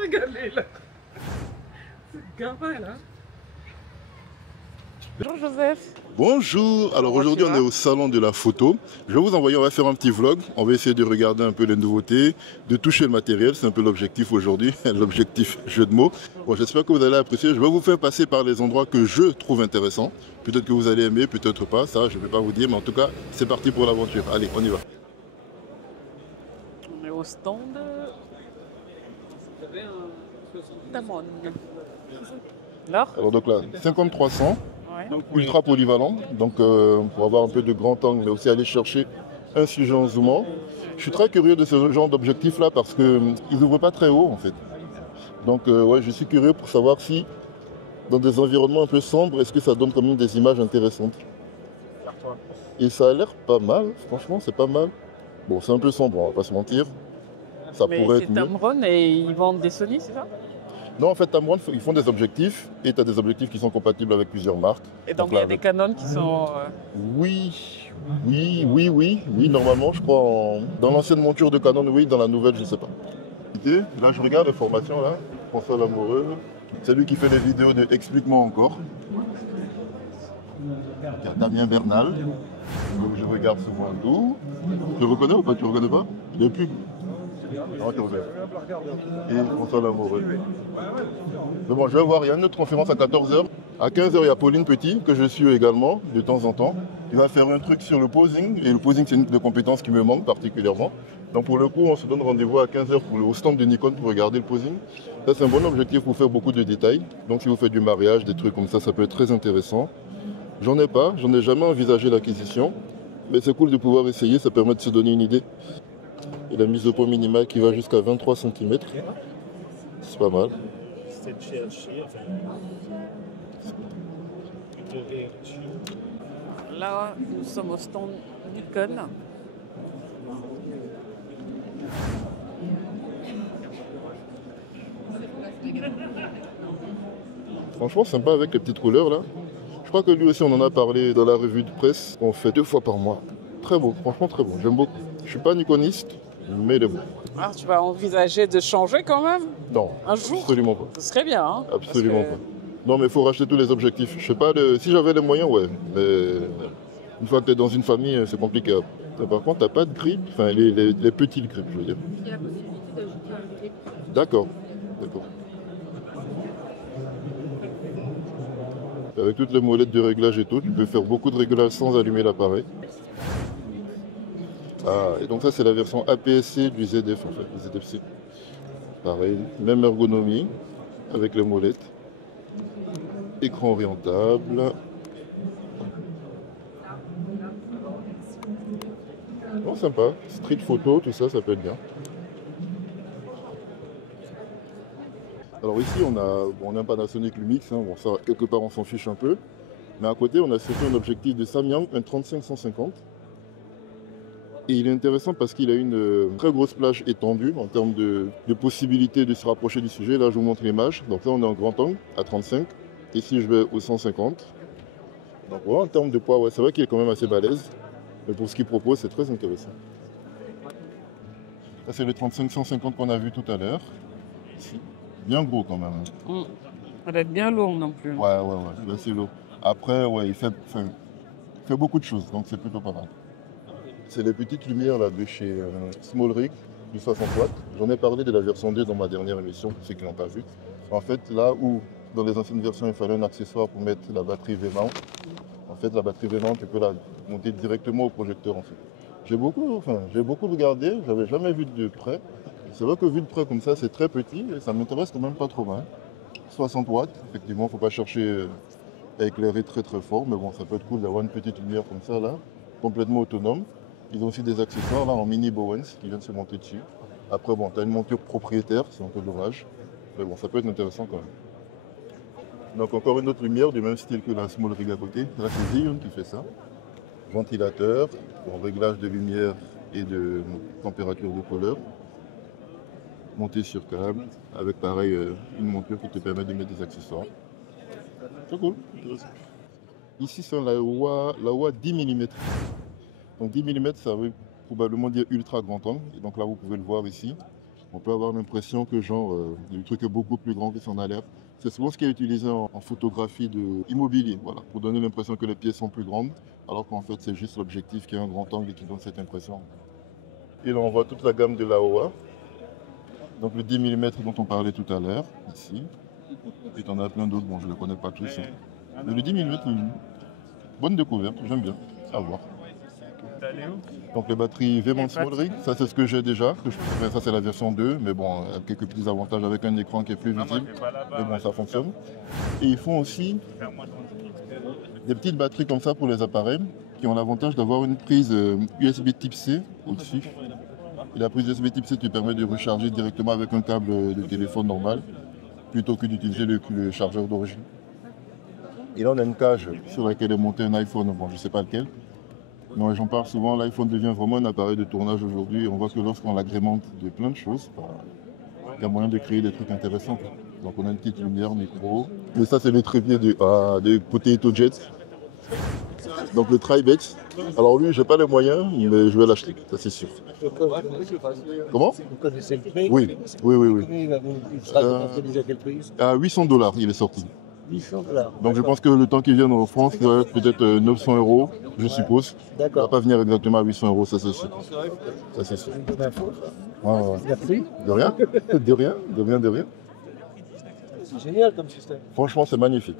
Regardez là. C'est gamin là. Bonjour Joseph. Bonjour, alors aujourd'hui on est au salon de la photo. Je vais vous envoyer, on va faire un petit vlog. On va essayer de regarder un peu les nouveautés, de toucher le matériel. C'est un peu l'objectif aujourd'hui, l'objectif jeu de mots. Bon, j'espère que vous allez apprécier. Je vais vous faire passer par les endroits que je trouve intéressants. Peut-être que vous allez aimer, peut-être pas, ça je ne vais pas vous dire. Mais en tout cas, c'est parti pour l'aventure. Allez, on y va. On est au stand Damon. Alors donc là, 5300. Ouais. Ultra polyvalent, donc pour avoir un peu de grand angle, mais aussi aller chercher un sujet en zoomant. Je suis très curieux de ce genre d'objectif là parce qu'ils n'ouvrent pas très haut en fait. Donc ouais, je suis curieux pour savoir si dans des environnements un peu sombres, est-ce que ça donne quand même des images intéressantes. Et ça a l'air pas mal, franchement c'est pas mal. Bon, c'est un peu sombre, on va pas se mentir. Ça Mais pourrait c'est être mieux. Tamron et ils vendent des Sony, c'est ça? Non, en fait, Tamron, ils font des objectifs et tu as des objectifs qui sont compatibles avec plusieurs marques. Et donc il y là, a des Canon qui sont... Oui, normalement, je crois, dans l'ancienne monture de Canon, oui, dans la nouvelle, je sais pas. Et là, je regarde les formations, là, François Lamoureux, c'est lui qui fait les vidéos de Explique-moi encore. Il y a Damien Bernal, donc je regarde souvent d'où. Tu le reconnais ou pas? Tu le reconnais pas? Depuis. Non, tu reconnais. Et François Lamoureux. Mais bon, je vais voir, il y a une autre conférence à 14h. À 15h, il y a Pauline Petit, que je suis également, de temps en temps. Il va faire un truc sur le posing, et le posing, c'est une des compétences qui me manque particulièrement. Donc pour le coup, on se donne rendez-vous à 15h au stand de Nikon pour regarder le posing. Ça, c'est un bon objectif pour faire beaucoup de détails. Donc si vous faites du mariage, des trucs comme ça peut être très intéressant. J'en ai pas, j'en ai jamais envisagé l'acquisition. Mais c'est cool de pouvoir essayer, ça permet de se donner une idée. Et la mise au point minimale qui va jusqu'à 23 cm. C'est pas mal. Là, nous sommes au stand Nikon. Franchement, sympa avec les petites couleurs là. Je crois que lui aussi, on en a parlé dans la revue de presse qu'on fait 2 fois par mois. Très beau, franchement très beau, j'aime beaucoup. Je suis pas nikoniste, mais il est beau. Alors tu vas envisager de changer quand même Non, un jour? absolument pas. Ce serait bien, hein? Absolument Parce que- pas. Non, mais il faut racheter tous les objectifs. Je sais pas, si j'avais les moyens, ouais. Mais une fois que tu es dans une famille, c'est compliqué. Par contre, t'as pas de grip, enfin les petits grips, je veux dire. Il y a la possibilité d'ajouter un grip. D'accord, d'accord. Avec toutes les molettes de réglage et tout, tu peux faire beaucoup de réglages sans allumer l'appareil. Ah, et donc ça c'est la version APS-C du ZF en fait, du ZF-C. Pareil, même ergonomie avec les molettes. Écran orientable. Bon, sympa. Street photo, tout ça, ça peut être bien. Alors ici, on a un Panasonic Lumix. Bon, ça, quelque part, on s'en fiche un peu. Mais à côté, on a surtout un objectif de Samyang, un 35-150. Et il est intéressant parce qu'il a une très grosse plage étendue en termes de possibilité de se rapprocher du sujet. Là, je vous montre l'image. Donc là, on est en grand angle à 35. Ici, je vais au 150. Donc voilà, en termes de poids, ouais, c'est vrai qu'il est quand même assez balèze. Mais pour ce qu'il propose, c'est très intéressant. Ça, c'est le 35-150 qu'on a vu tout à l'heure. Ici. Bien gros quand même. Ça va être bien lourd non plus. Ouais, là, c'est lourd. Après, ouais, il fait beaucoup de choses, donc c'est plutôt pas mal. C'est les petites lumières là de chez SmallRig du 60 watts. J'en ai parlé de la version 2 dans ma dernière émission, pour ceux qui ne l'ont pas vu. En fait, là où dans les anciennes versions, il fallait un accessoire pour mettre la batterie V-mount. En fait, la batterie V-mount, tu peux la monter directement au projecteur en fait. J'ai beaucoup regardé, j'avais jamais vu de près. C'est vrai que vu de près comme ça, c'est très petit et ça m'intéresse quand même pas trop mal. 60 watts, effectivement, il ne faut pas chercher à éclairer très très fort, mais bon, ça peut être cool d'avoir une petite lumière comme ça là, complètement autonome. Ils ont aussi des accessoires là en mini Bowens qui viennent se monter dessus. Après, bon, tu as une monture propriétaire, c'est un peu dommage, mais bon, ça peut être intéressant quand même. Donc encore une autre lumière du même style que la Small Rig à côté. Là, c'est Zion qui fait ça. Ventilateur, bon, réglage de lumière et de température de couleur. Montée sur câble, avec pareil une monture qui te permet de mettre des accessoires. C'est cool, intéressant. Ici c'est la OA 10 mm. Donc 10 mm ça veut probablement dire ultra grand angle. Et donc là vous pouvez le voir ici. On peut avoir l'impression que genre, le truc est beaucoup plus grand que son a l'air. C'est souvent ce qui est utilisé en photographie de immobilier, voilà, pour donner l'impression que les pièces sont plus grandes, alors qu'en fait c'est juste l'objectif qui a un grand angle et qui donne cette impression. Et là on voit toute la gamme de l'AOA, donc le 10 mm dont on parlait tout à l'heure, ici. Et t'en as plein d'autres, bon je ne les connais pas tous. Hein. Mais le 10 mm, bonne découverte, j'aime bien, à voir. Donc les batteries Vemont Small Rig, ça c'est ce que j'ai déjà, ça c'est la version 2, mais bon, il y a quelques petits avantages avec un écran qui est plus visible, mais bon ça fonctionne. Et ils font aussi des petites batteries comme ça pour les appareils, qui ont l'avantage d'avoir une prise USB type C au-dessus. Et la prise USB type C te permet de recharger directement avec un câble de téléphone normal, plutôt que d'utiliser le chargeur d'origine. Et là on a une cage sur laquelle est monté un iPhone, bon je ne sais pas lequel. Mais j'en parle souvent, l'iPhone devient vraiment un appareil de tournage aujourd'hui. On voit que lorsqu'on l'agrémente de plein de choses, il y a moyen de créer des trucs intéressants. Donc on a une petite lumière, micro. Et ça c'est le trépied de Potato Jet. Donc le Tribex. Alors lui, j'ai pas les moyens, mais je vais l'acheter, ça c'est sûr. Comment? Vous connaissez le prix? Oui. Il sera commercialisé à quel prix? À 800 $, il est sorti. 800 $. Donc je pense que le temps qu'il vienne en France, ça va être peut-être 900 €, je suppose. Il ne va pas venir exactement à 800 €, ça c'est sûr. Ça c'est sûr. Une bonne info. Ouais. Merci. De rien, de rien. C'est génial comme système. Franchement, c'est magnifique.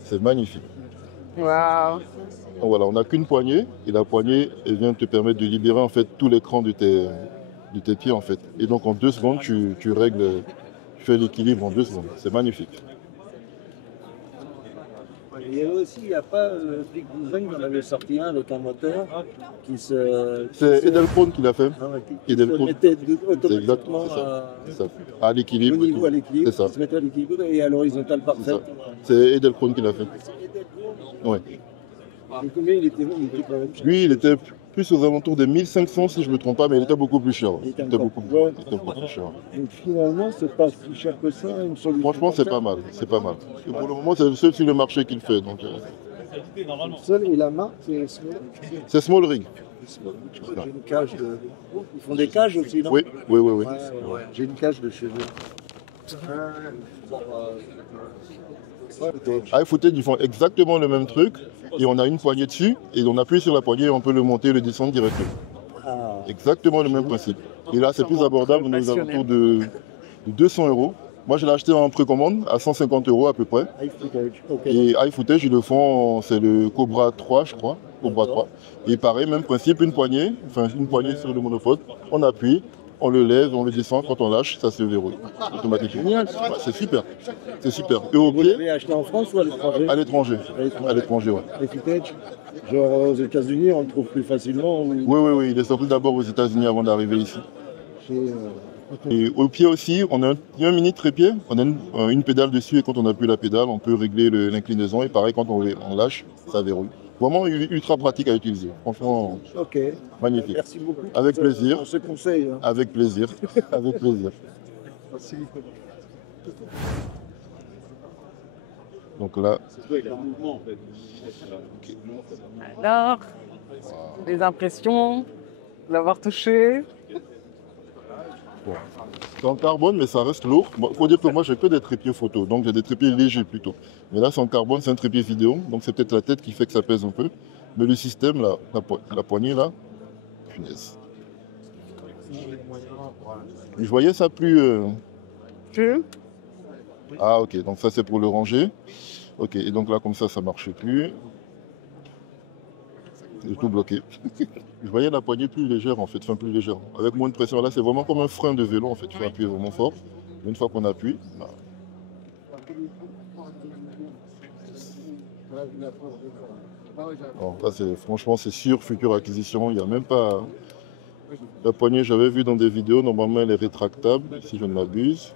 C'est magnifique. Waouh. Donc voilà, on n'a qu'une poignée, et la poignée, elle vient te permettre de libérer en fait tout l'écran de tes pieds en fait. Et donc en 2 secondes, tu règles, tu fais l'équilibre en 2 secondes. C'est magnifique. Et aussi, il n'y a pas Big Bang, on avait sorti un avec un moteur qui se. C'est Edelkrone qui l'a fait. Qui se Edelkrone. mettait C'est automatiquement ça. À l'équilibre. au niveau à l'équilibre. C'est ça. Qui se mettait à l'équilibre et à l'horizontale parfaite. C'est Edelkrone qui l'a fait. Ouais. Et combien il était quand même cher. Lui, il était plus aux alentours des 1500 si je ne me trompe pas, mais il était beaucoup plus cher. Il était beaucoup encore plus cher. Donc finalement, c'est pas si cher que ça, une solution. Franchement, c'est pas mal. C'est pas mal. Et pour le moment, c'est le seul sur le marché qu'il fait. Donc, Seul et la marque, c'est c'est Small Rig. J'ai une cage de. Ils font des cages aussi, non? Oui. Ouais. J'ai une cage de chez eux. iFootage, ils font exactement le même truc. Et on a une poignée dessus. Et on appuie sur la poignée et on peut le monter et le descendre directement. Ah. Exactement le même principe. Et là, c'est plus abordable. On est aux alentours de 200 €. Moi, je l'ai acheté en précommande à 150 € à peu près. iFootage, ok. Et iFootage, ils le font, c'est le Cobra 3, je crois. Cobra 3. Et pareil, même principe, une poignée sur le monophone. On appuie, on le lève, on le descend. Quand on lâche, ça se verrouille automatiquement. Génial. Ouais, c'est super. C'est super. Et au Vous pied, l'avez acheté en France ou à l'étranger? à l'étranger. À l'étranger, ouais. iFootage, genre aux États-Unis, on le trouve plus facilement. Oui. Il est sorti d'abord aux États-Unis avant d'arriver ici. Et au pied aussi, on a un mini trépied, on a une pédale dessus et quand on appuie la pédale, on peut régler l'inclinaison et pareil, quand on lâche, ça verrouille. Vraiment ultra pratique à utiliser. Franchement, Ok. magnifique. Merci beaucoup. Avec plaisir. On se conseille. Hein. Avec plaisir. Avec plaisir. Merci. Donc là, Alors, les impressions, l'avoir touché. bon. C'est en carbone, mais ça reste lourd. Il faut dire que moi, j'ai que des trépieds photo, donc j'ai des trépieds légers plutôt. Mais là, c'est en carbone, c'est un trépied vidéo, donc c'est peut-être la tête qui fait que ça pèse un peu. Mais le système, là, la poignée, là, punaise. Je voyais ça plus... Ah, ok, donc ça, c'est pour le ranger. Ok, et donc là, comme ça ne marche plus. J'ai tout bloqué. Je voyais la poignée plus légère, en fait, enfin plus légère. Avec moins de pression, là, c'est vraiment comme un frein de vélo, en fait. Il faut appuyer vraiment fort. Une fois qu'on appuie, bah... Bon, là, franchement, c'est sûr, future acquisition. Il n'y a même pas... La poignée, j'avais vu dans des vidéos, normalement, elle est rétractable, si je ne m'abuse.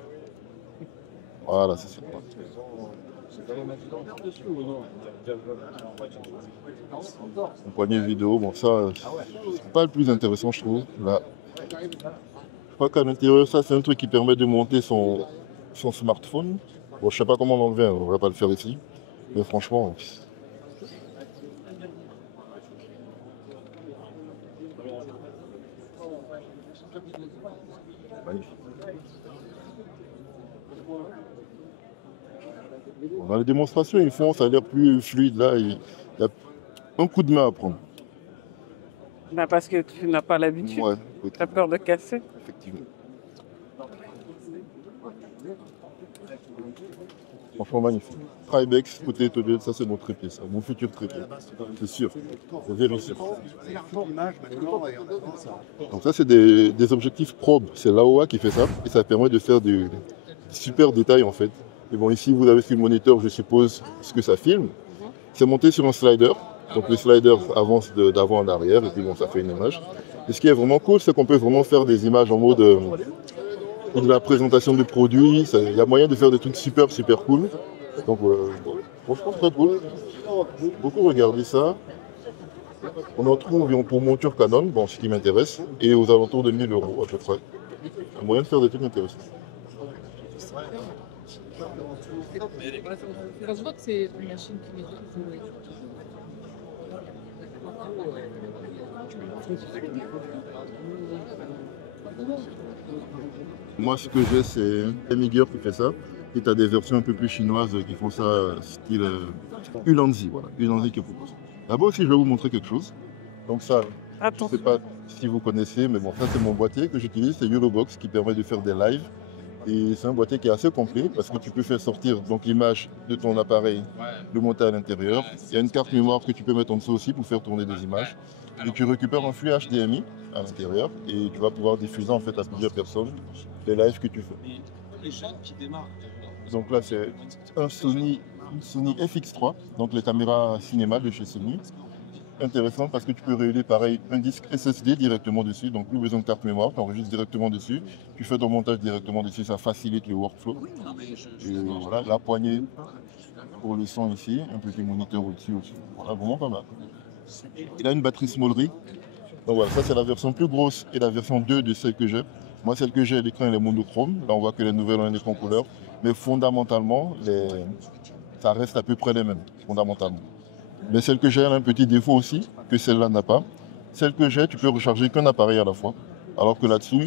Voilà, c'est ça. Un poignet vidéo, bon ça, c'est pas le plus intéressant je trouve. Là. Je crois qu'à l'intérieur, ça c'est un truc qui permet de monter son smartphone. Bon, je sais pas comment l'enlever, on va pas le faire ici. Mais franchement. Magnifique. Dans les démonstrations, ils font, ça a l'air plus fluide là. Il y a un coup de main à prendre. Bah, parce que tu n'as pas l'habitude. Ouais, Tu as peur de casser. effectivement. Franchement magnifique. Tribex, potato bed, ça c'est mon trépied, ça, mon futur trépied. C'est sûr, c'est vérifié. Donc ça c'est des objectifs probes, c'est l'AOA qui fait ça et ça permet de faire du super détail en fait. Et bon ici vous avez sur le moniteur je suppose ce que ça filme. C'est monté sur un slider, donc le slider avance d'avant en arrière et puis bon ça fait une image. Et ce qui est vraiment cool c'est qu'on peut vraiment faire des images en mode de la présentation du produit, il y a moyen de faire des trucs super cool. Donc franchement très cool. Beaucoup regardé ça. On en trouve pour monture Canon, bon ce qui m'intéresse, et aux alentours de 1000 € à peu près. Il y a moyen de faire des trucs intéressants. Ça se voit que c'est une machine qui maîtrise. Moi ce que j'ai c'est Emigure qui fait ça. Et tu as des versions un peu plus chinoises qui font ça style Ulanzi, voilà, Ulanzi qui propose. Là-bas aussi je vais vous montrer quelque chose. Donc ça, je ne sais pas si vous connaissez, mais bon, ça c'est mon boîtier que j'utilise, c'est Eurobox qui permet de faire des lives. Et c'est un boîtier qui est assez complet parce que tu peux faire sortir donc l'image de ton appareil, le monter à l'intérieur. Il y a une carte mémoire que tu peux mettre en dessous aussi pour faire tourner des images. Et tu récupères un flux HDMI à l'intérieur et tu vas pouvoir diffuser en fait à plusieurs personnes les lives que tu fais. Donc là c'est un Sony FX3, donc les caméras cinéma de chez Sony. Intéressant parce que tu peux réunir pareil un disque SSD directement dessus, donc plus besoin de carte mémoire, tu enregistres directement dessus, tu fais ton montage directement dessus, ça facilite le workflow. Et voilà, la poignée pour le son ici, un petit moniteur au-dessus aussi. Voilà, vraiment pas mal. Il a une batterie Smallry. Donc voilà, ça c'est la version plus grosse et la version 2 de celle que j'ai. Moi celle que j'ai, l'écran est monochrome, là on voit que les nouvelles ont un écran couleur, mais fondamentalement, ça reste à peu près les mêmes, fondamentalement. Mais celle que j'ai a un petit défaut aussi, que celle-là n'a pas. Celle que j'ai, tu peux recharger qu'un appareil à la fois. Alors que là-dessous,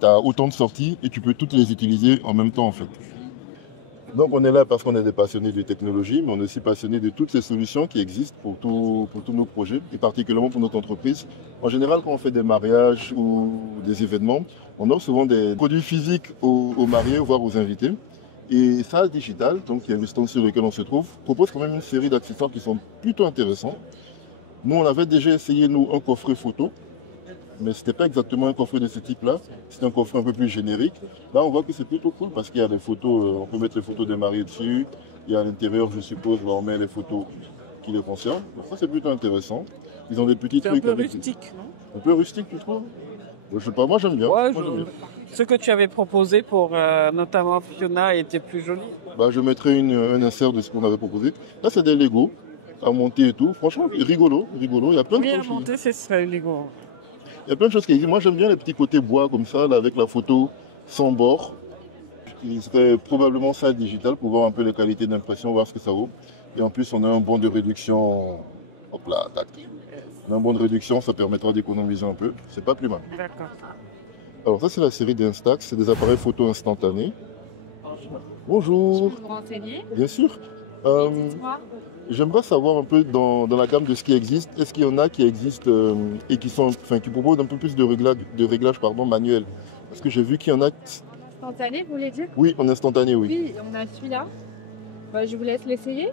tu as autant de sorties et tu peux toutes les utiliser en même temps en fait. Donc on est là parce qu'on est des passionnés de technologie, mais on est aussi passionnés de toutes ces solutions qui existent pour tous nos projets, et particulièrement pour notre entreprise. En général, quand on fait des mariages ou des événements, on offre souvent des produits physiques aux mariés, voire aux invités. Et Sas Digital, donc qui est le stand sur lequel on se trouve, propose quand même une série d'accessoires qui sont plutôt intéressants. Nous, on avait déjà essayé, nous, un coffret photo, mais ce n'était pas exactement un coffret de ce type-là, c'était un coffret un peu plus générique. Là, on voit que c'est plutôt cool parce qu'il y a des photos, on peut mettre les photos des mariés dessus, et à l'intérieur, je suppose, on met les photos qui les concernent. Donc ça, c'est plutôt intéressant. Ils ont des petits trucs. C'est un peu rustique, non? Un peu rustique, tu trouves? Je sais pas, moi j'aime bien. Ouais, Moi, j'aime bien. Ce que tu avais proposé pour notamment Fiona était plus joli. Bah, je mettrai un insert de ce qu'on avait proposé. Là, c'est des Lego à monter et tout. Franchement, rigolo. Il y a plein de Oui, à choses. monter, ce serait Lego. Il y a plein de choses qui existent. Moi, j'aime bien les petits côtés bois comme ça, là, avec la photo sans bord. Il serait probablement Sas Digital pour voir un peu les qualités d'impression, voir ce que ça vaut. Et en plus, on a un bon de réduction. Hop là, tac. On a un bon de réduction, ça permettra d'économiser un peu. C'est pas plus mal. D'accord. Alors, ça, c'est la série d'Instax. C'est des appareils photo instantanés. Bonjour. Je peux vous renseigner. Bien sûr. Dites-moi. J'aimerais savoir un peu dans la gamme de ce qui existe, est-ce qu'il y en a qui existent et qui proposent un peu plus de réglage manuel. Parce que j'ai vu qu'il y en a. Instantané, vous voulez dire? Oui, en instantané, oui. Oui, on a celui-là. Bah, je vous laisse l'essayer.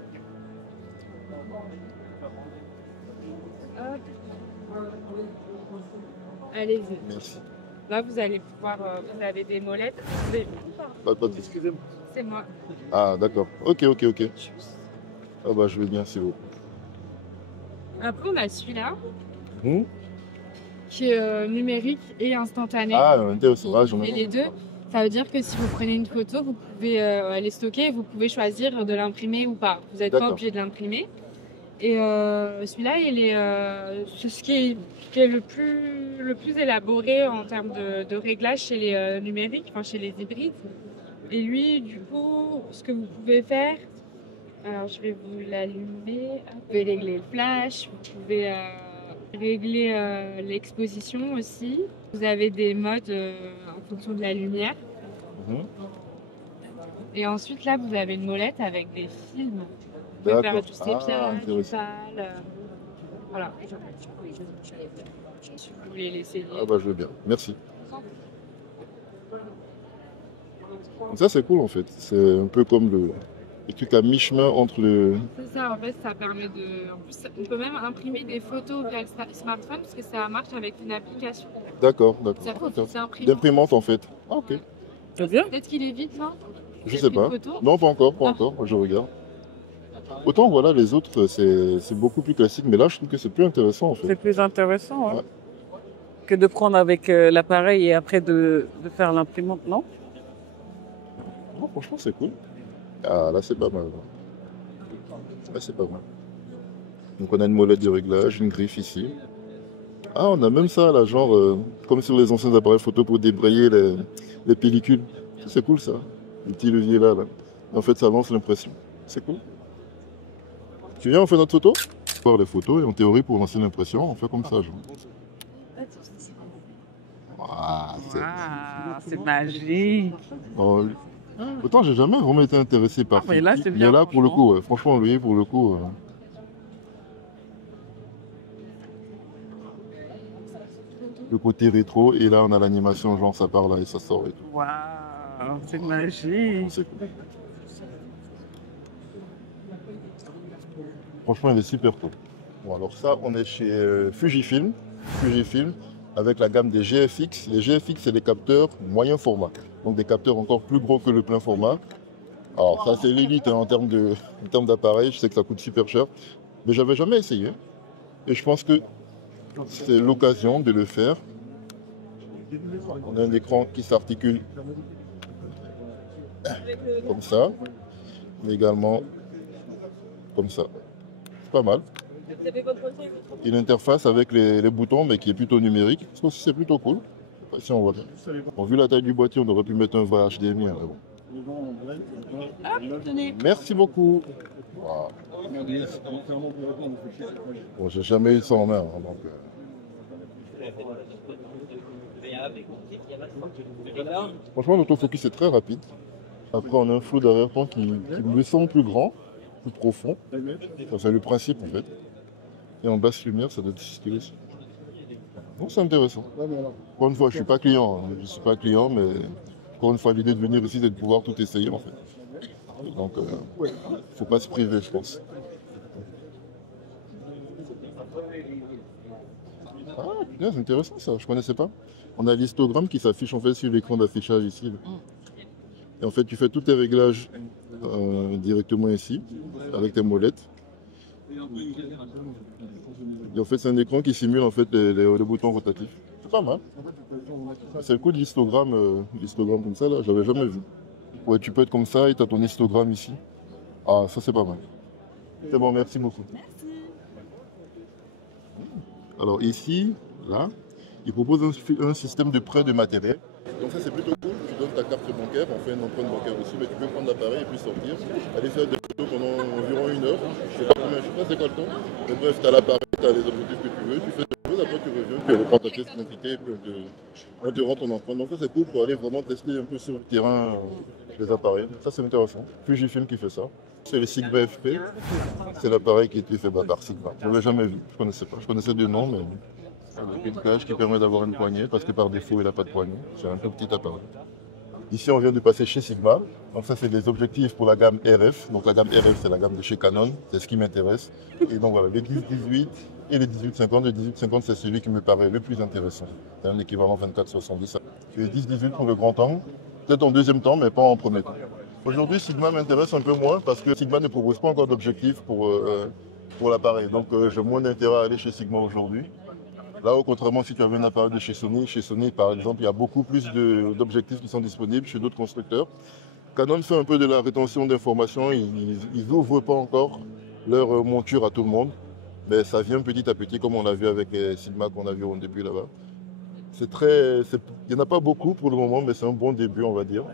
Hop. Allez-y. Merci. Là, vous allez pouvoir. Vous avez des molettes. Pas de souci. Excusez-moi. C'est moi. Ah, d'accord. Ok. Ah bah, je vais bien, c'est vous. Après, on a celui-là Hmm. qui est numérique et instantané. Ah, intéressant. Ah, j'en Et ai. les deux, ça veut dire que si vous prenez une photo, vous pouvez les stocker, vous pouvez choisir de l'imprimer ou pas. Vous n'êtes pas D'accord. obligé de l'imprimer. Et celui-là, il est c'est ce qui est le plus élaboré en termes de réglage chez les numériques, enfin chez les hybrides. Et lui, du coup, ce que vous pouvez faire, alors je vais vous l'allumer. Vous pouvez régler le flash, vous pouvez régler l'exposition aussi. Vous avez des modes en fonction de la lumière. Mhm. Et ensuite, là, vous avez une molette avec des films. Vous pouvez faire D'accord. du sépia, du Intéressant. pâle. Voilà. Si vous voulez l'essayer. Ah bah je veux bien. Merci. Ça c'est cool en fait. C'est un peu comme le truc à mi-chemin entre le... C'est ça, en fait, ça permet de. En plus, on peut même imprimer des photos via le smartphone parce que ça marche avec une application. D'accord, Ça d'accord. fait c'est imprimé. D'imprimante en fait. Ah ok. C'est bien. Peut-être qu'il est vite, non? Je Vous sais avez pris pas. une photo Non, pas encore, pas Ah. encore. Je regarde. Autant voilà, les autres, c'est beaucoup plus classique, mais là, je trouve que c'est plus intéressant en C'est fait. plus intéressant hein, Ouais. que de prendre avec l'appareil et après de faire l'imprimante, non? Non, franchement, c'est cool. Ah, là, c'est pas mal. Là, c'est pas mal. Donc, on a une molette de réglage, une griffe ici. Ah, on a même ça, là, genre, comme sur les anciens appareils photo pour débrayer les pellicules. C'est cool, ça. Le petit levier là, là. En fait, ça lance l'impression. C'est cool. Tu viens, on fait notre photo? Voir les photos et en théorie, pour lancer l'impression, on fait comme ça, genre. Ah, Ah, c'est magique. Oh, autant j'ai jamais vraiment été intéressé par Ah, mais là, c'est bien, Mais là, pour le franchement. coup, ouais. Franchement, lui, pour le coup. Le côté rétro, et là, on a l'animation, genre, ça part là et ça sort et tout. Waouh, c'est magique. C'est cool. Franchement, il est super cool. Bon, alors ça, on est chez Fujifilm. Fujifilm, avec la gamme des GFX. Les GFX, c'est des capteurs moyen format. Donc, des capteurs encore plus gros que le plein format. Alors, ça, c'est l'élite hein, en termes d'appareil. Je sais que ça coûte super cher. Mais j'avais jamais essayé. Et je pense que c'est l'occasion de le faire. On a un écran qui s'articule comme ça, mais également comme ça. C'est pas mal. Une interface avec les boutons, mais qui est plutôt numérique. Ça aussi, c'est plutôt cool. Je sais pas si on voit bien. Bon, vu la taille du boîtier, on aurait pu mettre un vrai HDMI. Hein, mais bon. Merci beaucoup. Wow. Bon, j'ai jamais eu ça en main. Hein, donc, Franchement, l'autofocus est très rapide. Après, on a un flou d'arrière-plan qui me semble plus grand, plus profond. Ça, c'est le principe en fait. Et en basse lumière, ça doit être stylé aussi. Donc, c'est intéressant. Encore une fois, je ne suis pas client. Hein. Je ne suis pas client, mais encore une fois, l'idée de venir ici, c'est de pouvoir tout essayer en fait. Donc, il ne faut pas se priver, je pense. Ah, putain, c'est intéressant ça, je ne connaissais pas. On a l'histogramme qui s'affiche en fait sur l'écran d'affichage ici. Là. Et en fait, tu fais tous tes réglages directement ici, avec tes molettes. Et en fait, c'est un écran qui simule en fait les boutons rotatifs. C'est pas mal. C'est le coup de l'histogramme comme ça là, j'avais jamais vu. Ouais, tu peux être comme ça et tu as ton histogramme ici. Ah, ça c'est pas mal. C'est bon, merci beaucoup. Alors ici, là, il propose un système de prêt de matériel. Donc ça c'est plutôt cool, tu donnes ta carte bancaire, on fait une empreinte bancaire dessus, mais tu peux prendre l'appareil et puis sortir, aller faire des photos pendant environ 1 heure. Je sais pas c'est quoi le temps. Mais bref, tu as l'appareil, tu as les objectifs que tu veux, tu fais des choses, après tu reviens, tu reprends ta pièce d'identité, puis on te rend ton empreinte. Donc ça c'est cool pour aller vraiment tester un peu sur le terrain les appareils. Ça c'est intéressant. Fujifilm qui fait ça. C'est le Sigma FP. C'est l'appareil qui a été fait par Sigma. Je ne l'avais jamais vu, je connaissais pas. Je connaissais deux noms, mais le pilotage qui permet d'avoir une poignée, parce que par défaut il n'a pas de poignée. C'est un tout petit appareil. Ici on vient de passer chez Sigma. Donc ça c'est des objectifs pour la gamme RF. Donc la gamme RF c'est la gamme de chez Canon, c'est ce qui m'intéresse. Et donc voilà, les 10-18 et les 18-50. Le 18-50 c'est celui qui me paraît le plus intéressant. C'est un équivalent 24-70. Le 10-18 pour le grand angle, peut-être en deuxième temps, mais pas en premier temps. Aujourd'hui, Sigma m'intéresse un peu moins parce que Sigma ne propose pas encore d'objectif pour l'appareil. Donc j'ai moins d'intérêt à aller chez Sigma aujourd'hui. Là, contrairement, si tu avais un appareil de chez Sony, par exemple, il y a beaucoup plus d'objectifs qui sont disponibles chez d'autres constructeurs. Canon fait un peu de la rétention d'informations. Ils n'ouvrent pas encore leur monture à tout le monde. Mais ça vient petit à petit, comme on l'a vu avec Sigma qu'on a vu au début là-bas. Il n'y en a pas beaucoup pour le moment, mais c'est un bon début, on va dire.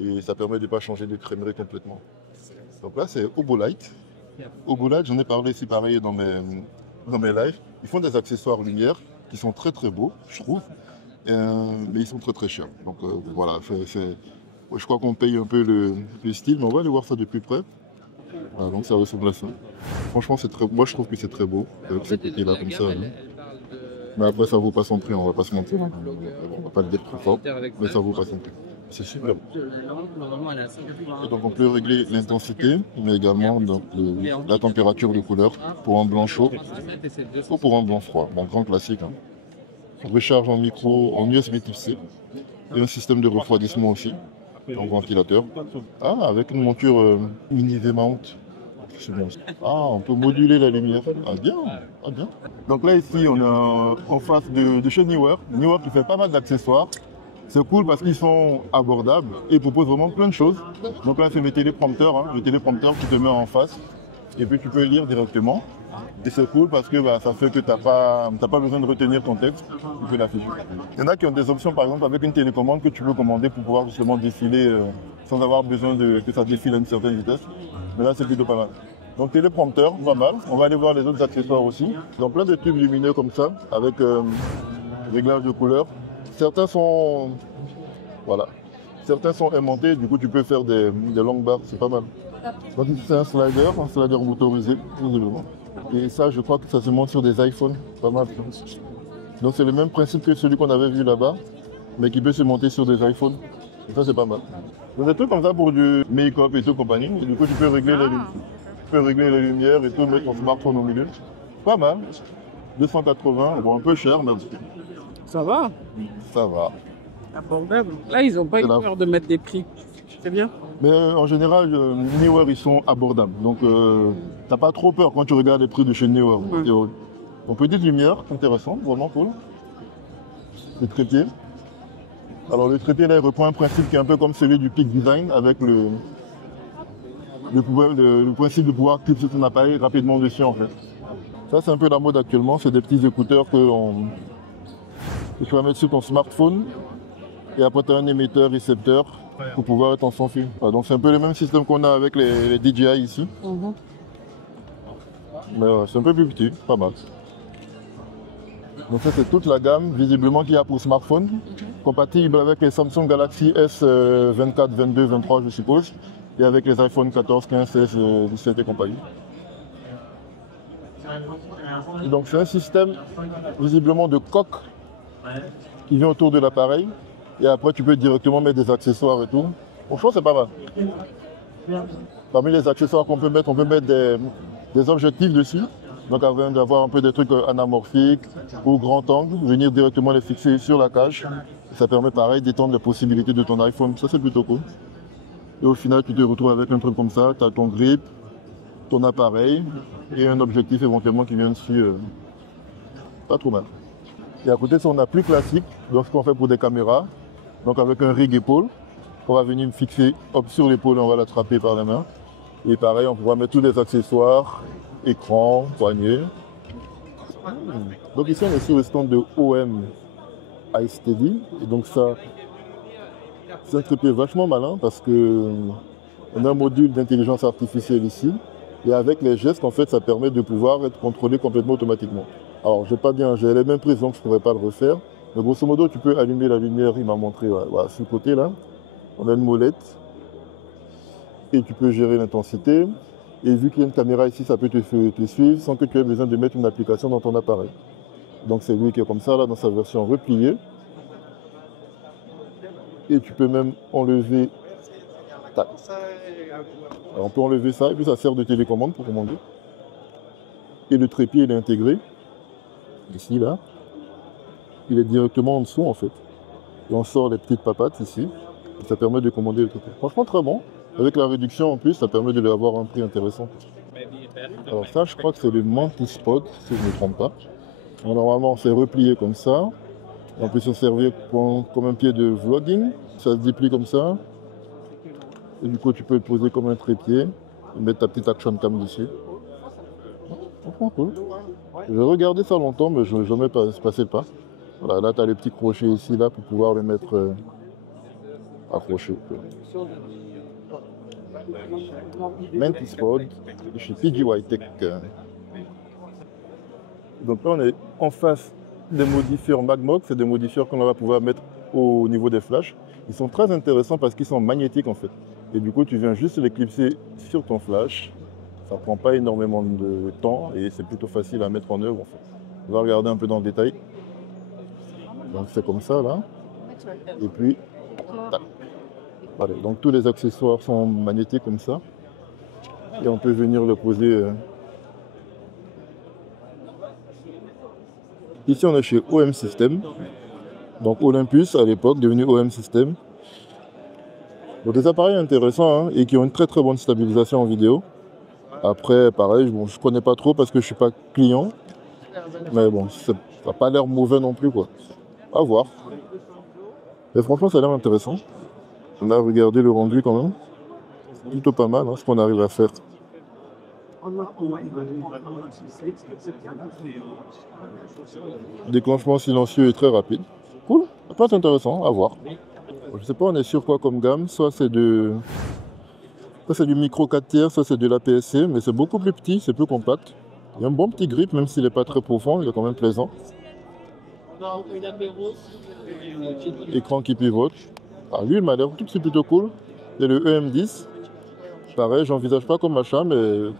Et ça permet de ne pas changer de crémerie complètement. Donc là, c'est Obolight. Obolight, j'en ai parlé ici pareil dans mes lives. Ils font des accessoires lumière qui sont très très beaux, je trouve. Mais ils sont très très chers. Donc voilà, Je crois qu'on paye un peu le style, mais on va aller voir ça de plus près. Voilà, donc ça ressemble à ça. Franchement, moi je trouve que c'est très beau, avec ce côté-là comme ça. Hein. Mais après, ça vaut pas son prix, on va pas se mentir. Hein. On va pas le dire trop fort, mais ça vaut pas son prix. C'est super. Et donc on peut régler l'intensité, mais également donc, la température de couleur pour un blanc chaud ou pour un blanc froid. Bon, grand classique. Hein. Recharge en micro, en USB Type C. Et un système de refroidissement aussi, en ventilateur. Ah, avec une monture mini V-mount. C'est bien. Ah, on peut moduler la lumière. Ah bien, ah bien. Donc là ici, on est en face de chez Neewer. Neewer qui fait pas mal d'accessoires. C'est cool parce qu'ils sont abordables et proposent vraiment plein de choses. Donc là, c'est mes téléprompteurs, hein, le téléprompteur qui te met en face. Et puis tu peux lire directement. Et c'est cool parce que ça fait que tu n'as pas besoin de retenir ton texte, tu peux l'afficher. Il y en a qui ont des options, par exemple, avec une télécommande que tu peux commander pour pouvoir justement défiler sans avoir besoin que ça défile à une certaine vitesse. Mais là, c'est plutôt pas mal. Donc téléprompteur, pas mal. On va aller voir les autres accessoires aussi. Ils ont plein de tubes lumineux comme ça, avec réglage de couleur. Certains sont aimantés, du coup tu peux faire des longues barres, c'est pas mal. Donc ici c'est un slider motorisé, visiblement. Et ça, je crois que ça se monte sur des iPhones, pas mal. Donc c'est le même principe que celui qu'on avait vu là-bas, mais qui peut se monter sur des iPhones. Et ça, c'est pas mal. Donc des trucs comme ça pour du make-up et tout compagnie. Et du coup, tu peux régler les lumières et tout, mettre ton smartphone au milieu. Pas mal. 280, bon, un peu cher, mais Ça va? ça va. Abordable. Là, ils n'ont pas eu peur de mettre des prix. C'est bien. Mais en général, Neewer, ils sont abordables. Donc, t'as pas trop peur quand tu regardes les prix de chez Neewer. Donc, petite lumière, intéressant, vraiment cool. Le trépied. Alors, le trépied, là, il reprend un principe qui est un peu comme celui du Peak Design, avec le principe de pouvoir clipser son appareil rapidement dessus, en fait. Ça, c'est un peu la mode actuellement. C'est des petits écouteurs que tu vas mettre sur ton smartphone. Et après, tu as un émetteur, récepteur pour pouvoir être en sans fil. Voilà, donc, c'est un peu le même système qu'on a avec les DJI ici. Mais c'est un peu plus petit, pas mal. Donc ça, c'est toute la gamme, visiblement, qu'il y a pour smartphone. Compatible avec les Samsung Galaxy S24, 22, 23, je suppose. Et avec les iPhone 14, 15, 16, 17 et compagnie. Donc c'est un système, visiblement, de coque qui vient autour de l'appareil. Et après, tu peux directement mettre des accessoires et tout. Franchement, c'est pas mal. Parmi les accessoires qu'on peut mettre, on peut mettre des objectifs dessus. Donc, avant d'avoir un peu des trucs anamorphiques ou grand angle, venir directement les fixer sur la cage. Ça permet, pareil, d'étendre les possibilités de ton iPhone. Ça, c'est plutôt cool. Et au final, tu te retrouves avec un truc comme ça. Tu as ton grip, ton appareil et un objectif éventuellement qui vient dessus. Pas trop mal. Et à côté de ça, on a plus classique, donc ce qu'on fait pour des caméras. Donc avec un rig épaule, on va venir me fixer hop, sur l'épaule et on va l'attraper par la main. Et pareil, on pourra mettre tous les accessoires, écran, poignet. Donc ici, on est sur le stand de OM iSteady. Et donc ça, c'est un trépied vachement malin parce que on a un module d'intelligence artificielle ici. Et avec les gestes, en fait, ça permet de pouvoir être contrôlé complètement automatiquement. Alors, j'ai les mêmes prises, donc je ne pourrais pas le refaire. Mais grosso modo, tu peux allumer la lumière, il m'a montré, voilà, sur le côté là. On a une molette. Et tu peux gérer l'intensité. Et vu qu'il y a une caméra ici, ça peut te suivre sans que tu aies besoin de mettre une application dans ton appareil. Donc c'est lui qui est comme ça, là, dans sa version repliée. Et tu peux même enlever... Tac. Alors, on peut enlever ça, et puis ça sert de télécommande pour commander. Et le trépied, il est intégré. Ici, là. Il est directement en dessous, en fait. Et on sort les petites papates ici. Et ça permet de commander le trépied. Franchement, très bon. Avec la réduction, en plus, ça permet de lui avoir un prix intéressant. Alors ça, je crois que c'est le Mantispot, si je ne me trompe pas. Alors, normalement, c'est replié comme ça. On peut se servir comme un pied de vlogging. Ça se déplie comme ça. Et du coup, tu peux le poser comme un trépied et mettre ta petite action cam dessus. Franchement, cool. J'ai regardé ça longtemps, mais je n'ai jamais passé le pas. Voilà, là, tu as les petits crochets ici, là, pour pouvoir le mettre accroché. Mantispot, chez PGY Tech. Donc là, on est en face des modifieurs Magmok. C'est des modifieurs qu'on va pouvoir mettre au niveau des flashs. Ils sont très intéressants parce qu'ils sont magnétiques en fait. Et du coup, tu viens juste les clipser sur ton flash. Ça prend pas énormément de temps et c'est plutôt facile à mettre en œuvre en fait. On va regarder un peu dans le détail. Donc c'est comme ça là. Et puis, tac. Voilà. Donc tous les accessoires sont magnétiques comme ça. Et on peut venir le poser. Ici on est chez OM System. Donc Olympus à l'époque, devenu OM System. Donc des appareils intéressants hein, et qui ont une très très bonne stabilisation en vidéo. Après pareil, bon, je connais pas trop parce que je suis pas client. Mais bon, ça n'a pas l'air mauvais non plus quoi. À voir. Mais franchement ça a l'air intéressant. On a regardé le rendu quand même. Plutôt pas mal hein, ce qu'on arrive à faire. Déclenchement silencieux et très rapide. Cool, ça peut être intéressant, à voir. Je sais pas, on est sur quoi comme gamme. Soit c'est du micro 4 tiers, soit c'est de l'APS-C, mais c'est beaucoup plus petit, c'est plus compact. Il y a un bon petit grip, même s'il n'est pas très profond, il est quand même plaisant. Écran qui pivote. Ah, lui, il m'a l'air tout c'est plutôt cool. C'est le EM10. Pareil, j'envisage pas comme achat, mais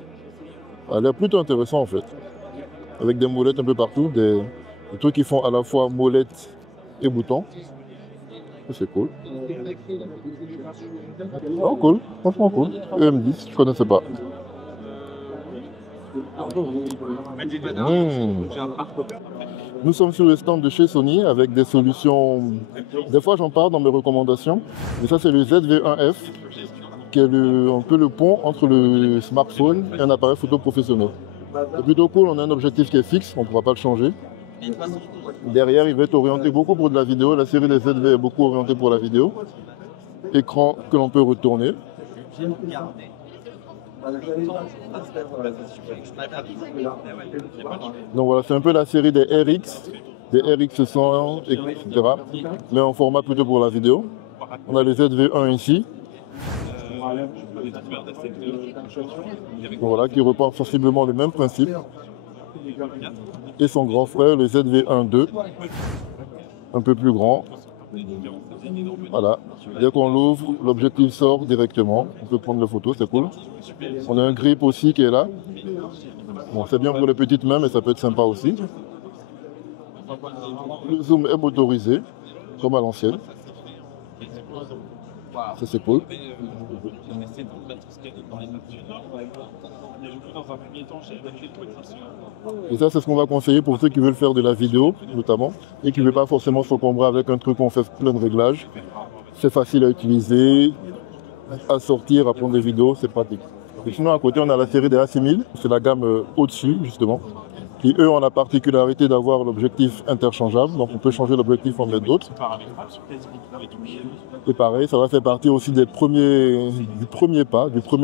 ça a l'air plutôt intéressant en fait. Avec des molettes un peu partout, des trucs qui font à la fois molettes et boutons. C'est cool. Oh cool, franchement cool. EM10, je connaissais pas. Nous sommes sur le stand de chez Sony avec des solutions. Des fois j'en parle dans mes recommandations. Et ça c'est le ZV-1F qui est un peu le pont entre le smartphone et un appareil photo professionnel. C'est plutôt cool, on a un objectif qui est fixe, on ne pourra pas le changer. Derrière, il va être orienté beaucoup pour de la vidéo. La série des ZV est beaucoup orientée pour la vidéo. Écran que l'on peut retourner. Donc voilà, c'est un peu la série des RX, des RX100, etc. Mais en format plutôt pour la vidéo. On a le ZV1 ici. Voilà, qui reprend sensiblement le même principe. Et son grand frère, le ZV1-2, un peu plus grand. Voilà, dès qu'on l'ouvre, l'objectif sort directement. On peut prendre la photo, c'est cool. On a un grip aussi qui est là. Bon, c'est bien pour les petites mains, mais ça peut être sympa aussi. Le zoom est motorisé, comme à l'ancienne. Ça c'est cool. Et ça c'est ce qu'on va conseiller pour ceux qui veulent faire de la vidéo notamment et qui ne veulent pas forcément s'encombrer avec un truc où on fait plein de réglages. C'est facile à utiliser, à sortir, à prendre des vidéos, c'est pratique. Et sinon à côté on a la série des A6000, c'est la gamme au-dessus justement, qui eux ont la particularité d'avoir l'objectif interchangeable, donc on peut changer l'objectif en mettre d'autres. Et pareil, ça va faire partie aussi du premier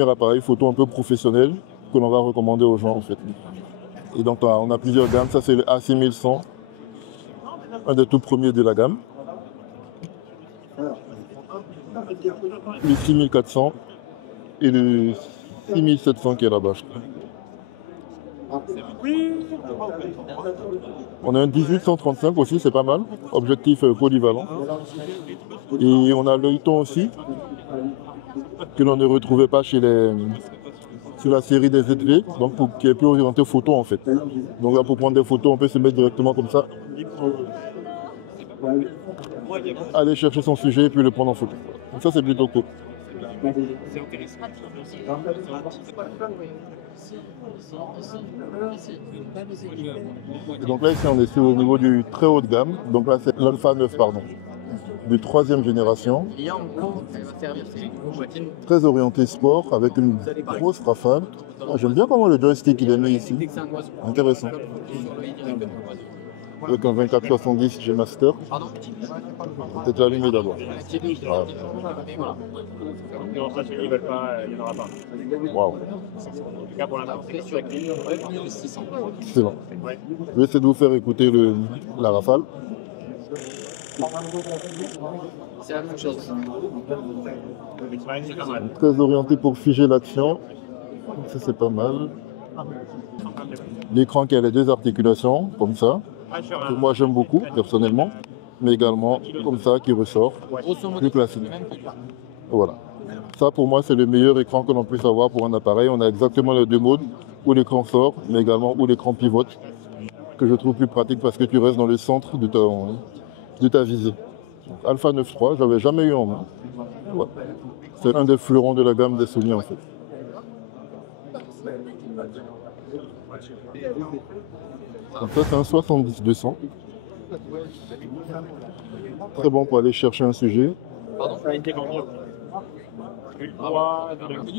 appareil photo un peu professionnel que l'on va recommander aux gens en fait. Et donc on a plusieurs gammes, ça c'est le A6100, un des tout premiers de la gamme. Le 6400 et le 6700 qui est là-bas. On a un 1835 aussi, c'est pas mal, objectif polyvalent. Et on a l'œilleton aussi, que l'on ne retrouvait pas sur la série des ZV, donc qui est plus orienté photo en fait. Donc là pour prendre des photos, on peut se mettre directement comme ça, aller chercher son sujet et puis le prendre en photo. Donc ça c'est plutôt cool. Et donc là ici on est au niveau du très haut de gamme, donc là c'est l'Alpha 9 pardon, de 3e génération, très orienté sport avec une grosse rafale. Ah, j'aime bien comment le joystick il est mis ici, intéressant. Avec un 2470 G Master. Peut-être l'allumer d'abord. Waouh. C'est bon. Je vais essayer de vous faire écouter la rafale. C'est la même chose. Très orienté pour figer l'action. Ça c'est pas mal. L'écran qui a les deux articulations, comme ça. Que moi j'aime beaucoup personnellement. mais également comme ça qui ressort, plus classique. Voilà. Ça pour moi c'est le meilleur écran que l'on puisse avoir pour un appareil. On a exactement les deux modes, où l'écran sort, mais également où l'écran pivote, que je trouve plus pratique parce que tu restes dans le centre de ta visée. Alpha 9.3, je l'avais jamais eu en main. Ouais. C'est un des fleurons de la gamme des Sony en fait. Donc ça c'est un 70-200. Très bon pour aller chercher un sujet.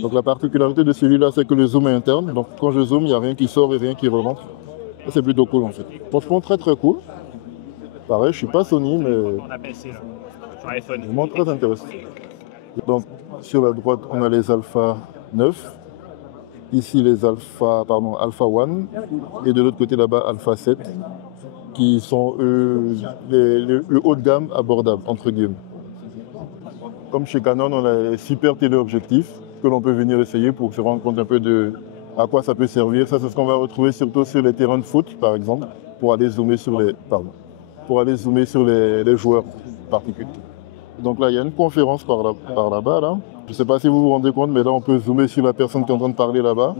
Donc la particularité de celui-là c'est que le zoom est interne. Donc quand je zoome, il n'y a rien qui sort et rien qui rentre. C'est plutôt cool en fait. Franchement très très cool. Pareil, je suis pas Sony mais vraiment très intéressant. Donc sur la droite on a les Alpha 9. Ici les Alpha 1 et de l'autre côté là-bas Alpha 7 qui sont le haut de gamme abordable entre guillemets. Comme chez Canon, on a les super téléobjectifs que l'on peut venir essayer pour se rendre compte un peu de à quoi ça peut servir. Ça c'est ce qu'on va retrouver surtout sur les terrains de foot par exemple pour aller zoomer sur les joueurs particuliers. Donc là il y a une conférence par là-bas là. Je ne sais pas si vous vous rendez compte, mais là on peut zoomer sur la personne qui est en train de parler là-bas,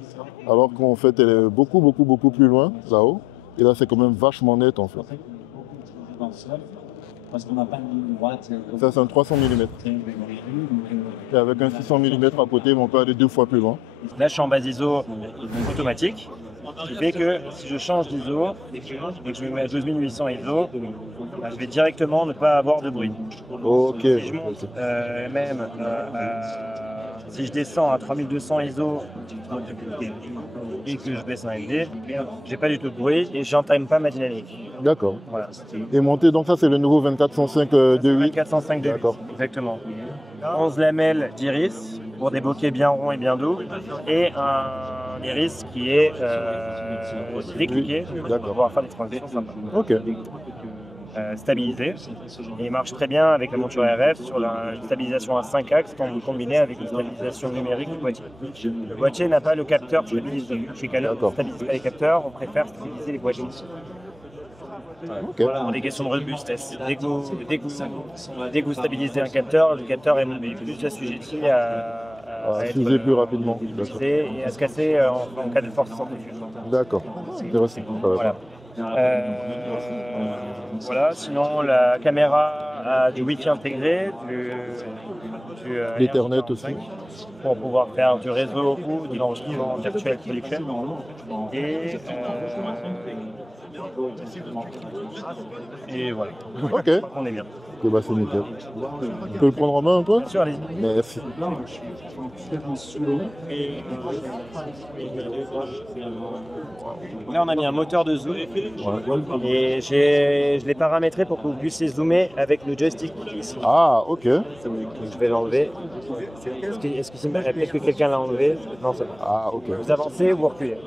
alors qu'en fait elle est beaucoup plus loin là-haut. Et là c'est quand même vachement net en fait. Ça c'est un 300 mm. Et avec un 600 mm à côté, on peut aller 2 fois plus loin. Là je suis en base ISO automatique, ce qui fait que si je change d'ISO et que je me mets à 12800 ISO, je vais directement ne pas avoir de bruit. Ok. Si je monte si je descends à 3200 ISO et que je baisse en LD, j'ai pas du tout de bruit et j'entame pas ma dynamique. D'accord. Voilà. Et monté, donc ça c'est le nouveau 2405 de 8. 2405 de 8, exactement. 11 lamelles d'iris pour des bokeh bien ronds et bien doux et un iris qui est décliqué pour pouvoir faire des transitions sympas. Ok. Stabilisé et il marche très bien avec la monture RF sur une stabilisation à 5 axes combinée avec une stabilisation numérique du boîtier. Le boîtier n'a pas le capteur stabilisé. Chez Canon, on ne stabilise pas les capteurs, on préfère stabiliser les boîtiers. Okay. Pour des questions de robustesse. Dès que vous stabilisez un capteur, le capteur est plus assujetti à fuser plus rapidement et à se casser en cas de forte centrifuge. D'accord, intéressant. Voilà. Voilà, sinon la caméra a du Wi-Fi intégré, du l'Ethernet aussi, pour pouvoir faire du réseau ou de l'enregistrement virtuel production. Et voilà. Ok. On est bien. Okay, bah c'est nickel. Tu peux le prendre en main un peu? Bien sûr, allez-y. Merci. Là, on a mis un moteur de zoom et je l'ai paramétré pour que vous puissiez zoomer avec le joystick ici. Ah, ok. Je vais l'enlever. Est-ce que quelqu'un l'a enlevé? Non, c'est bon. Ah, ok. Vous avancez ou vous reculez.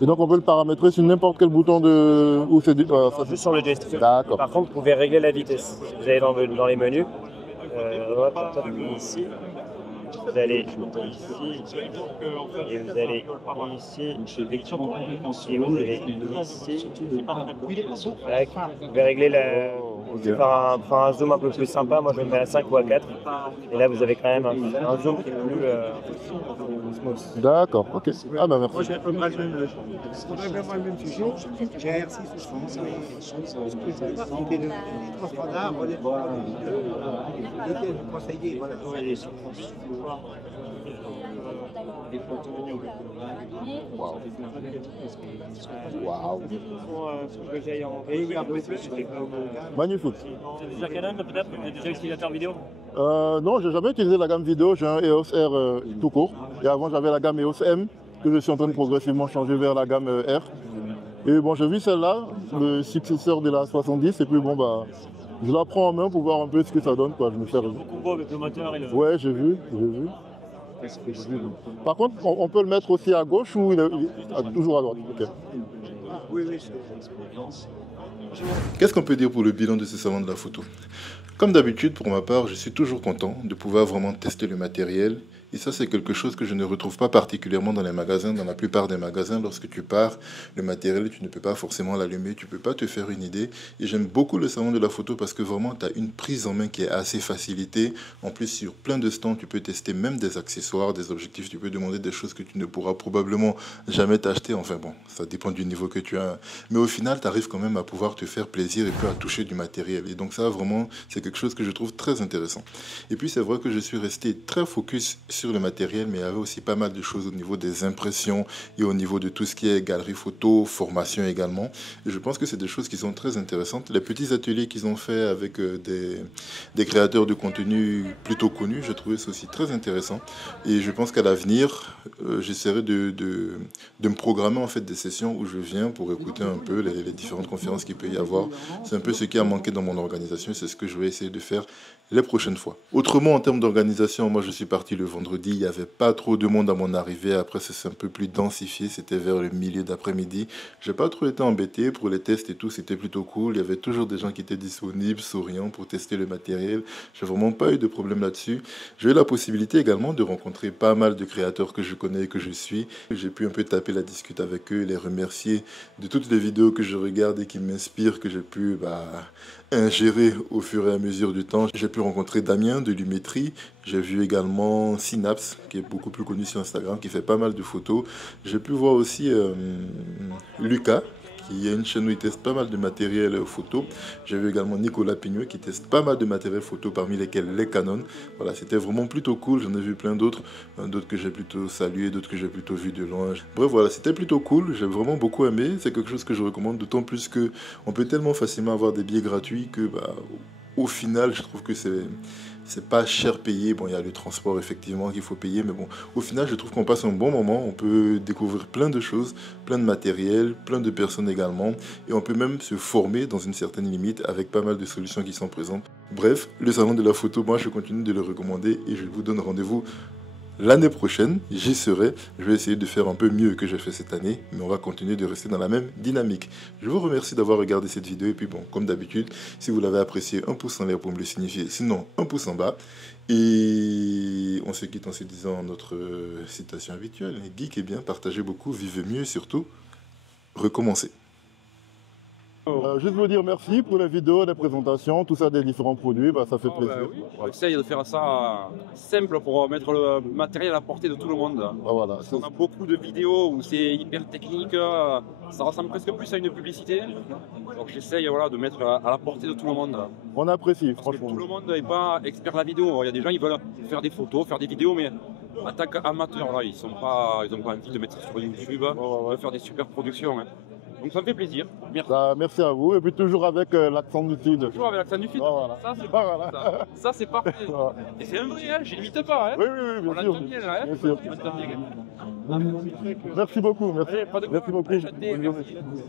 Et donc on peut le paramétrer sur n'importe quel bouton de... Ou c'est juste sur le joystick. D'accord. Par contre, vous pouvez régler la vitesse. Vous allez dans les menus. Ici. Vous allez ici. Et vous allez ici. Et vous allez ici. Vous pouvez régler faire un zoom un peu plus sympa. Moi, je le mets à 5 ou à 4. Et là, vous avez quand même un zoom qui est plus smooth. D'accord, ok. Ah bah merci. Moi, j'ai vraiment le même sujet. J'ai un R6 je pense. Standard, conseiller, voilà. Waouh. Wow. Magnifique. C'est déjà Canon peut-être? Vous êtes déjà utilisateur vidéo? Non, j'ai jamais utilisé la gamme vidéo. J'ai un EOS R tout court. Et avant, j'avais la gamme EOS M que je suis en train de progressivement changer vers la gamme R. Et bon, j'ai vu celle-là, le successeur de la 70. Et puis bon, bah, je la prends en main pour voir un peu ce que ça donne, quoi. Je me fais Beaucoup beau avec le moteur et le... Ouais, j'ai vu. Par contre, on peut le mettre aussi à gauche ou il est toujours à droite? Okay. Oui. Qu'est-ce qu'on peut dire pour le bilan de ce salon de la photo? Comme d'habitude, pour ma part, je suis toujours content de pouvoir vraiment tester le matériel Et ça, c'est quelque chose que je ne retrouve pas particulièrement dans les magasins. Dans la plupart des magasins, lorsque tu pars, le matériel, tu ne peux pas forcément l'allumer, tu ne peux pas te faire une idée. Et j'aime beaucoup le salon de la photo parce que vraiment, tu as une prise en main qui est assez facilitée. En plus, sur plein de stands, tu peux tester même des accessoires, des objectifs. Tu peux demander des choses que tu ne pourras probablement jamais t'acheter. Enfin bon, ça dépend du niveau que tu as. Mais au final, tu arrives quand même à pouvoir te faire plaisir et puis à toucher du matériel. Et donc ça, vraiment, c'est quelque chose que je trouve très intéressant. Et puis, c'est vrai que je suis resté très focus sur le matériel, mais il y avait aussi pas mal de choses au niveau des impressions et au niveau de tout ce qui est galerie photo, formation également. Et je pense que c'est des choses qui sont très intéressantes. Les petits ateliers qu'ils ont fait avec des créateurs de contenu plutôt connus, je trouvais ça aussi très intéressant. Et je pense qu'à l'avenir, j'essaierai de me programmer en fait des sessions où je viens pour écouter un peu les différentes conférences qu'il peut y avoir. C'est un peu ce qui a manqué dans mon organisation, c'est ce que je vais essayer de faire les prochaines fois. Autrement, en termes d'organisation, moi je suis parti le vendredi, il n'y avait pas trop de monde à mon arrivée, après c'est un peu plus densifié, c'était vers le milieu d'après-midi. J'ai pas trop été embêté pour les tests et tout, c'était plutôt cool, il y avait toujours des gens qui étaient disponibles, souriants pour tester le matériel, j'ai vraiment pas eu de problème là-dessus. J'ai eu la possibilité également de rencontrer pas mal de créateurs que je connais et que je suis. J'ai pu un peu taper la discute avec eux, les remercier de toutes les vidéos que je regarde et qui m'inspirent, que j'ai pu ingérer au fur et à mesure du temps. J'ai pu rencontrer Damien de Lumétrie. J'ai vu également Synapse, qui est beaucoup plus connu sur Instagram, qui fait pas mal de photos. J'ai pu voir aussi Lucas, qui a une chaîne où il teste pas mal de matériel photo. J'ai vu également Nicolas Pigneux qui teste pas mal de matériel photo, parmi lesquels les Canon. Voilà, c'était vraiment plutôt cool. J'en ai vu plein d'autres, d'autres que j'ai plutôt salué, d'autres que j'ai plutôt vu de loin. Bref, voilà, c'était plutôt cool. J'ai vraiment beaucoup aimé. C'est quelque chose que je recommande, d'autant plus que on peut tellement facilement avoir des billets gratuits que, au final, je trouve que c'est pas cher payé. Bon, il y a le transport effectivement qu'il faut payer, mais bon, au final, je trouve qu'on passe un bon moment. On peut découvrir plein de choses, plein de matériel, plein de personnes également, et on peut même se former dans une certaine limite avec pas mal de solutions qui sont présentes. Bref, le salon de la photo, moi, je continue de le recommander et je vous donne rendez-vous l'année prochaine. J'y serai. Je vais essayer de faire un peu mieux que j'ai fait cette année, mais on va continuer de rester dans la même dynamique. Je vous remercie d'avoir regardé cette vidéo et puis bon, comme d'habitude, si vous l'avez apprécié, un pouce en l'air pour me le signifier, sinon un pouce en bas. Et on se quitte en se disant notre citation habituelle: geek bien, partagez beaucoup, vivez mieux et surtout, recommencez. Juste vous dire merci pour les vidéos, les présentations, tout ça des différents produits, ça fait plaisir. Oui. On essaye de faire ça simple pour mettre le matériel à la portée de tout le monde. Voilà. On a beaucoup de vidéos où c'est hyper technique, ça ressemble presque plus à une publicité. Donc j'essaye de mettre à la portée de tout le monde. On apprécie, Parce que franchement. tout le monde n'est pas expert de la vidéo. Il y a des gens qui veulent faire des photos, faire des vidéos, mais en tant qu'amateurs, ils n'ont pas envie de mettre ça sur YouTube, de faire des super productions. Donc ça me fait plaisir. Merci. Merci à vous. Et puis toujours avec l'accent du Sud. Toujours avec l'accent du Sud. Voilà. Ça, c'est Voilà. ça, c'est parfait. Voilà. Et c'est un vrai, je limite pas. Oui, On bien sûr. l'entend bien là. Bien sûr. On l'entend bien. Merci beaucoup. Merci, Allez, pas de quoi. merci beaucoup. Allez, chantez, Bonne journée. merci.